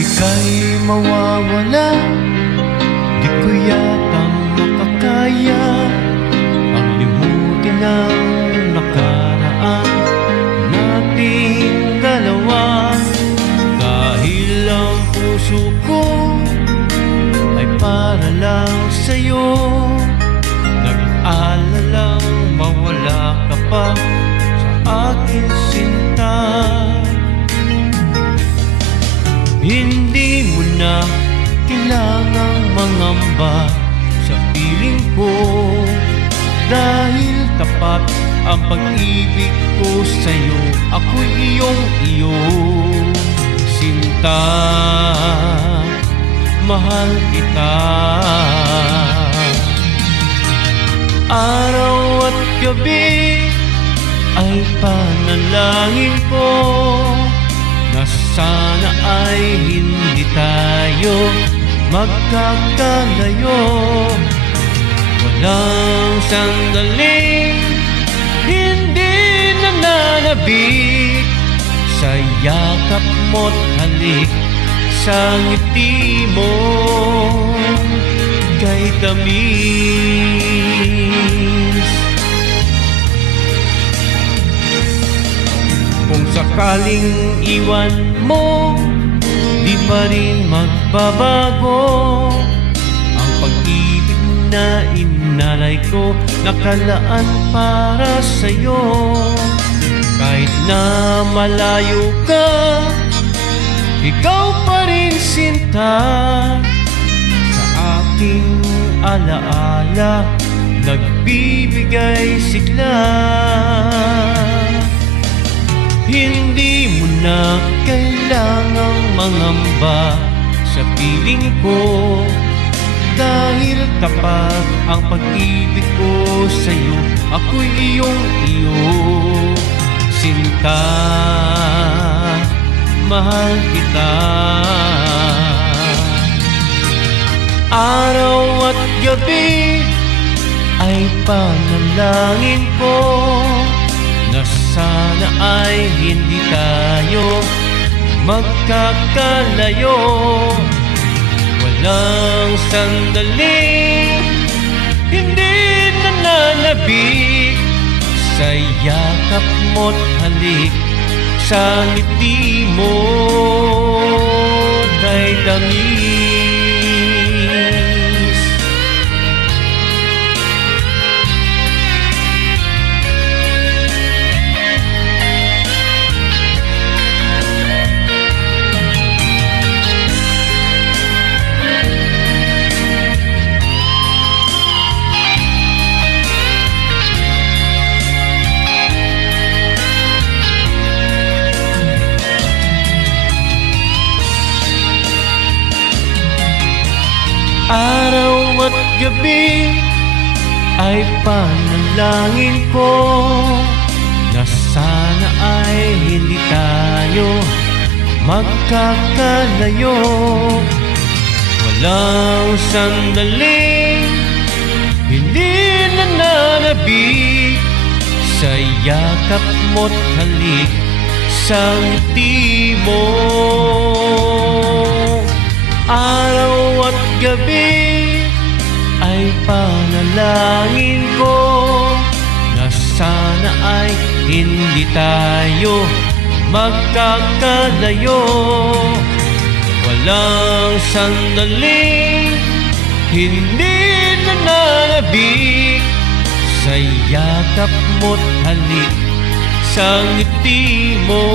ika'y mawawala, di ko yatang makakaya ang limutin ang nakaraan nating dalawa. Dahil ang puso ko ay para lang sa'yo, nag-alalang mawala ka pa sa aking sinta. Hindi mo na kailangang mangamba sa piling ko, dahil tapat ang pag-ibig ko sa'yo. Ako'y iyong-iyo, sinta, mahal kita. Araw at gabi ay panalangin ko na sana ay hindi tayo magkakalayo. Walang sandaling hindi nananabik sa yakap mo't halik, sa ngiti mo kay tamis. Kung sakaling iwan mo, di pa rin magbabago ang pag-ibig na inalay ko, nakalaan para sa'yo. Kahit na malayo ka, ikaw pa rin sinta, sa aking alaala nagbibigay sigla. Hindi mo na kailangang mangamba sa piling ko, dahil tapat ang pag-ibig ko sa'yo. Ako'y iyong-iyo, sinta, mahal kita. Araw at gabi ay panalangin ko na sana ay hindi tayo magkakalayo. Walang sandaling hindi nananabik sa yakap mo't halik, sa ngiti mo kay tamis. Araw at gabi ay panalangin ko na sana ay hindi tayo magkakalayo. Walang sandaling hindi nananabik sa yakap mo't halik, sa ngiti mo. Araw at gabi ay panalangin ko na sana ay hindi tayo magkakalayo. Walang sandaling hindi nananabik sa yakap mo't halik, sa ngiti mo,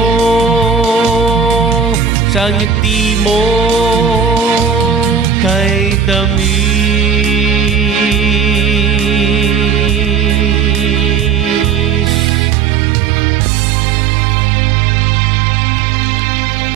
sa ngiti mo.